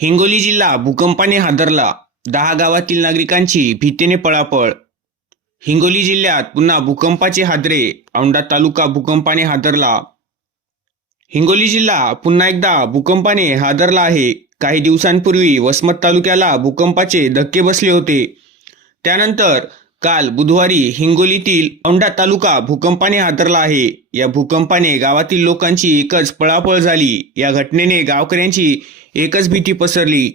हिंगोली जिल्हा भूकंपाने हादरला. 10 गावातील नागरिकांची भीतीने पळापळ. हिंगोली जिल्ह्यात पुन्हा भूकंपाचे हादरे. औंढा तालुका भूकंपाने हादरला. हिंगोली जिल्हा पुन्हा एकदा भूकंपाने हादरला आहे. काही दिवसांपूर्वी वसमत तालुक्याला भूकंपाचे धक्के बसले होते. त्यानंतर काल बुधवारी हिंगोलीतील औंढा तालुका भूकंपाने हादरला आहे. या भूकंपाने गावातील लोकांची एकच पळापळ झाली. या घटनेने गावकऱ्यांची एकच भीती पसरली.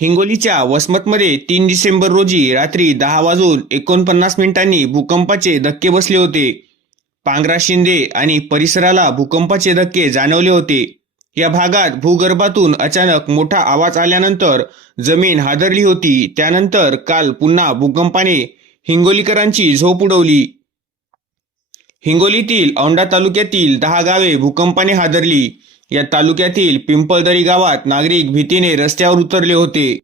हिंगोलीच्या वसमतमध्ये 3 डिसेंबर रोजी रात्री 10:49 भूकंपाचे धक्के बसले होते. पांगरा शिंदे आणि परिसराला भूकंपाचे धक्के जाणवले होते. या भागात भूगर्भातून अचानक मोठा आवाज आल्यानंतर जमीन हादरली होती. त्यानंतर काल पुन्हा भूकंपाने हिंगोलीकरांची झोप उडवली. हिंगोलीतील औंढा तालुक्यातील 10 गावे भूकंपाने हादरली. या तालुक्यातील पिंपळदरी गावात नागरिक भीतीने रस्त्यावर उतरले होते.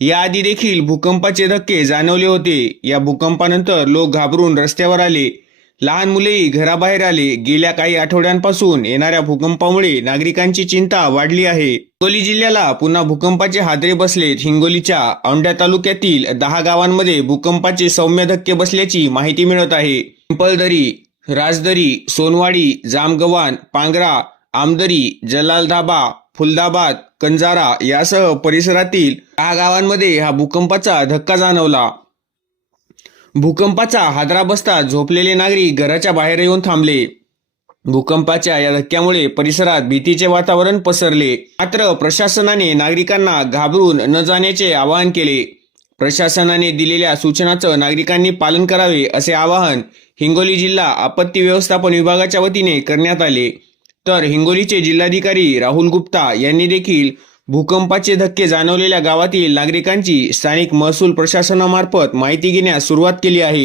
याआधी देखील भूकंपाचे धक्के जाणवले होते. या भूकंपानंतर लोक घाबरून रस्त्यावर आले. लहान मुलेही घराबाहेर आले. गेल्या काही आठवड्यांपासून येणाऱ्या भूकंपामुळे नागरिकांची चिंता वाढली आहे. हिंगोली जिल्ह्याला पुन्हा भूकंपाचे हादरे बसलेत. हिंगोलीच्या औंढा तालुक्यातील 10 गावांमध्ये भूकंपाचे सौम्य धक्के बसल्याची माहिती मिळत आहे. पिंपळदरी, राजदरी, सोनवाडी, जामगव्हाण, पांगरा, आमदरी, जलालधाबा, फुलदाबाद, कंजारा यासह परिसरातील 10 गावांमध्ये हा भूकंपाचा धक्का जाणवला. भूकंपाचा हादरा बसता झोपलेले नागरिक घराच्या बाहेर येऊन थांबले. भूकंपाच्या या धक्क्यामुळे परिसरात भीतीचे वातावरण पसरले. मात्र प्रशासनाने नागरिकांना घाबरून न जाण्याचे आवाहन केले. प्रशासनाने दिलेल्या सूचनांचं नागरिकांनी पालन करावे असे आवाहन हिंगोली जिल्हा आपत्ती व्यवस्थापन विभागाच्या वतीने करण्यात आले. तर हिंगोलीचे जिल्हाधिकारी राहुल गुप्ता यांनी देखील भूकंपाचे धक्के जाणवलेल्या गावातील नागरिकांची स्थानिक महसूल प्रशासनामार्फत माहिती घेण्यास सुरुवात केली आहे.